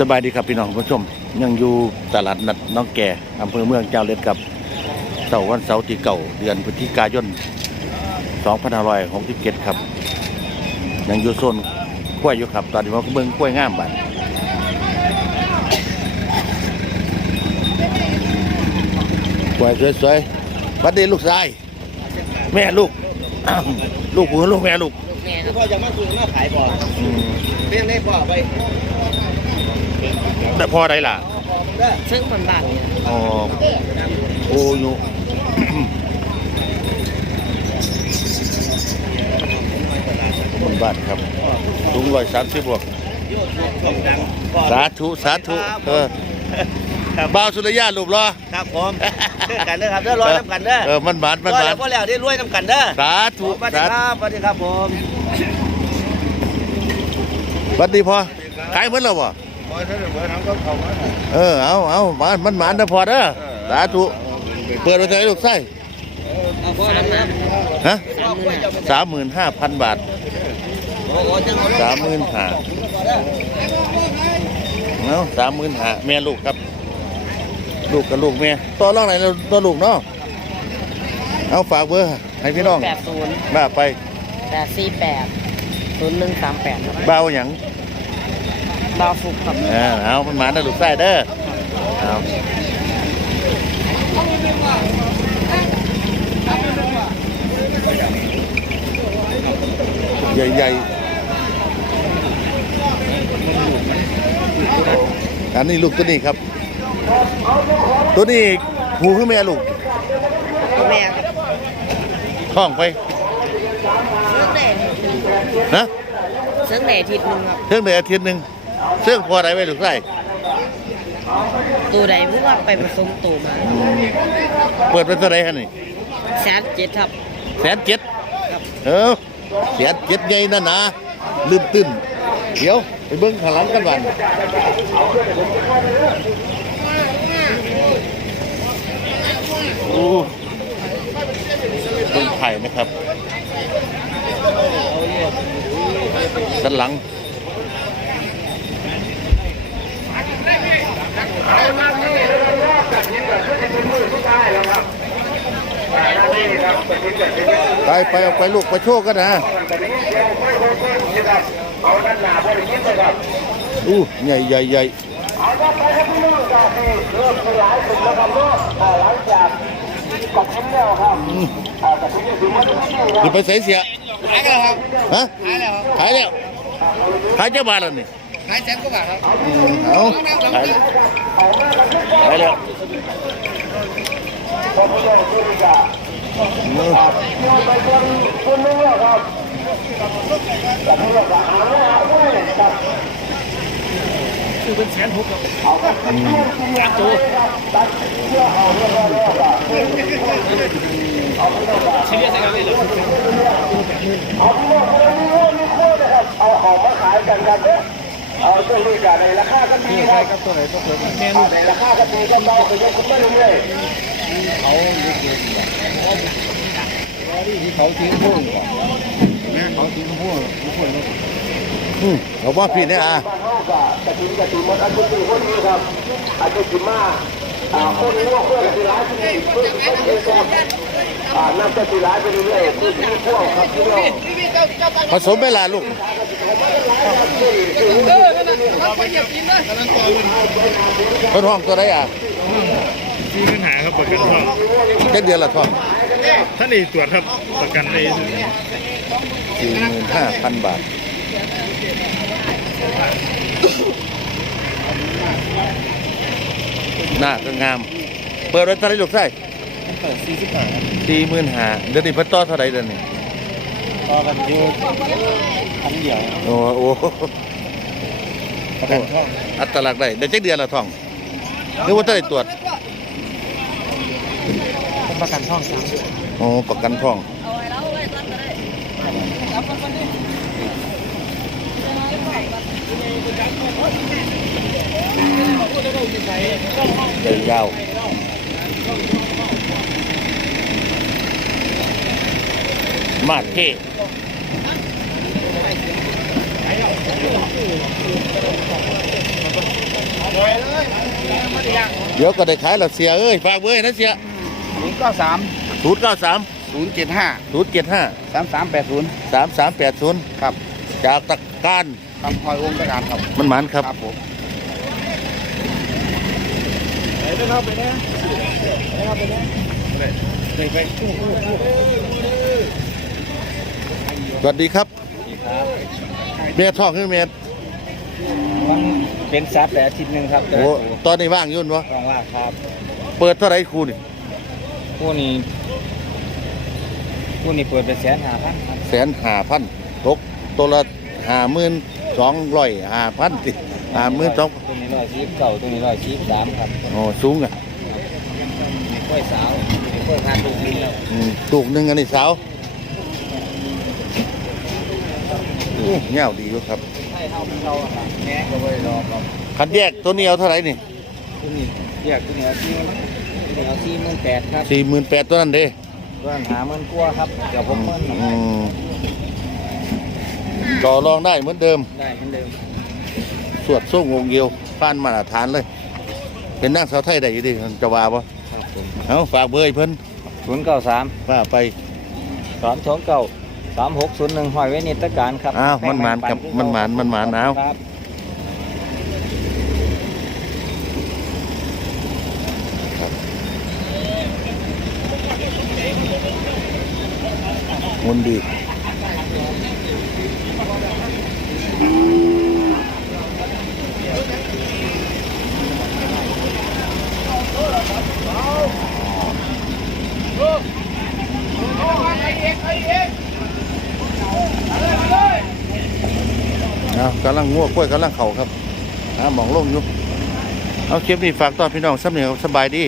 สบายดีครับพี่น้องผู้ชม ยังอยู่ตลาดนัดน้องแก่อำเภอเมืองเจ้าเล็ดกับเสาร์วันเสาร์ที่เก่าเดือนพฤศจิกายน2567ครับ ยังอยู่โซนกล้วยอยู่ครับ ตอนนี้ว่าเมืองกล้วยงามบัดกล้วยสวยๆวัดดีลูกชาย แม่ลูกอ้าวลูกหัวลูกแม่ลูก แม่คคืรัอบพ่อจะมาซื้อมาขายบ่อืมเรียงได้พ่อไป แต่พอได้ล่ะพ่อมึงได้ซึ่งมันบ้านเนี่ยอ๋อโอ้ยมันบ้านครับลุงร้อยสามสิบบวกช่องดังพ่อสาธุสาธุเออครับบ่าวสุริยาลูกรอครับผมเด้อกันเด้อครับเด้อร้อยน้ำกันเด้อเออมันบานมันร้อยบาแล้นวพ่อแล้วได้รวยน้ำกันเด้อสาธุสวัสดีสาคธุรับสวัสดีครับผมสวัสดีพ่อขายเหมือนเราบ่พ่อถ้า เหลือทำก็เขามาเออเอาเอาบานมันบานนะพอเด้อสาธุเปิดไว้เท่าไหร่ลูกไส้เอาพ่อทำนะฮะสามหมื่นห้าสามหมื่นห้าพันบาทโอ้โหจังเอาสามหมื่นห้าเอาสามหมื่นห้าแม่ลูกครับ ลูกกับลูกแม่ต่อรองไหนตัวลูกเนาะเอาฝากเบอร์ให้พี่น้องแปดศูนย์บ้าไปแปดสี่แปดศูนย์หนึ่งสามแปดครับบ้าวหยัง บาวฟุกครับเออเอามันหมาได้ลูกไส้เด้อเอาใหญ่ๆอันนี้ลูกตัวนี้ครับ ตัวนี้หูขึ้นแม่ลูกแม่ครับท้องไปเสื้อแดงนะเสื้อแดงทิศหนึ่งครับเรื่องเดือนอาทิตย์หนึ่ง เรื่องพอได้ไว้ลูกไส้ตัวใดเพิ่งว่าไปผสมตัวมาเปิดเป็นเท่าไหรฮะนี่แสนเจ็ดครับแสนเจ็ดเออแสนเจ็ดใหญ่นั่นนะลืมตื้นเดี๋ยวไปเบิ้งข้างหลังกันวันโอ้เบิ้งไข่นะครับสันหลัง ไปไปเอาไปลูกไปโชว์กันนะอู้ใหญ่ใหญ่ใหญ่อืมเดี๋ยวไปใส่เสียขายกันแล้วครับฮะขายแล้วขายแล้วขายเจ้าบาทแล้วนี่ ขายแสนกว่าบาทครับอืมเอาขายขายแล้วอืมคือเป็นแสนหกครับเชียร์ใส่กันเลยเหรอเเอาตัวนี้กันในราคาก็มีครับครับตัวไหนตัวเปิดแม่ในราคาก็มีก็เบาไปยกขึ้นไปเรื่อยเขาทิ้งพุ่เขาทิ้งพุ่งพุ่งอืมเอาว่าผิดเนี่ยอะกระถิ่นกระถิ่นหมดอายุสี่คนนี้ครับอายุสิมาอ่าคนนี้ว่าเพื่อนสิร้ายที่นี่เพื่อนคนนี้ก็อ่าน่าจะสิร้ายไปเรื่อยๆเพื่อนที่พวกครับพี่น้องผสมไปละลูก เพิ่นห้องตัวใดอะมีปัญหาครับประกันท่องเจ็ดเดือนละท้องท่านเอกตรวจครับประกันได้สี่หมื่นห้าพันบาทหน้าก็งาม เปิดไว้เท่าไหรลูกไส้เปิดสี่สิบห้าสี่หมื่นห้าเดือนนี้เพิ่นต่อเท่าไหรเดือนนี้ต่อกันอยู่พันเดียวโอ้โห ประกันท่องอัตลักษณ์ได้ได้เจ็ดเดือนละท้องนึกว่าเท่าไหรตรวจเป็นประกันท่องสามโอ้ประกันท้องเดินยาวมาเท่ เดี๋ยวก็ได้ขายแล้วเสียเอ้ยฝากเบอร์ให้นะเสียศูนย์เก้าสามศูนย์เก้าสามศูนย์เจ็ดห้าศูนย์เจ็ดห้าสามสามแปดศูนย์สามสามแปดศูนย์ครับจากตะการครับคอยองค์ประการครับ มันหมานครับครับผมสวัสดีครับเมียท้องคือเมีย มันเป็นซัดแต่อาทิตย์หนึ่งครับโอ้ตอนนี้ว่างอยุ่นวะรองว่าครับ เปิดเท่าไหรครูนี่ผู้นี้ผู้นี้เปิดไปแสนห้าพันครับแสนห้าพันตกตัวละห้าหมื่นสองร้อยห้าพันสิห้าหมื่นสองตัวนี้ร้อยสิบเก้าตัวนี้ร้อยสิบสามครับโอ้สูงอะมีกล้วยสาวมีกล้วยทานลูกนี้แล้วอืมตูกหนึ่งอันนี้สาวอู้เงี้ยวดีอยู่ครับให้ เท่าเป็นเราอะครับแง่ก็ไม่ได้รอครับคันแยกตัวนี้เอาเท่าไหรนี่ตัวนี้แยกตัวนี้เอาที่มันตัวนี้เอาที่มันแปดครับสี่หมื่นแปดตัวนั้นเด้เรื่องหามันกลัวครับเดี๋ยวผมมันอืมต่อรองได้เหมือนเดิม ได้เหมือนเดิมสวดส่งองค์เดียวผ่านมาตรฐานเลย เป็นนางสาวไทยได้อยู่ดิจะว่าบ่ครับผมเอาฝากเบอร์ให้เพิ่นศูนย์เก้าสามว่าไป สามสองเก้า สามหกศูนย์หนึ่งหอยไว้นิตการครับอ้าวมันหมานครับมันหมานมันหมานเอาครับมันดี เอากำลังง่วกล้วยกำลังเข่าครับหาหมองลงอยู่เอาคลิปนี้ฝากตอนพี่น้องสำเนียงสบายดี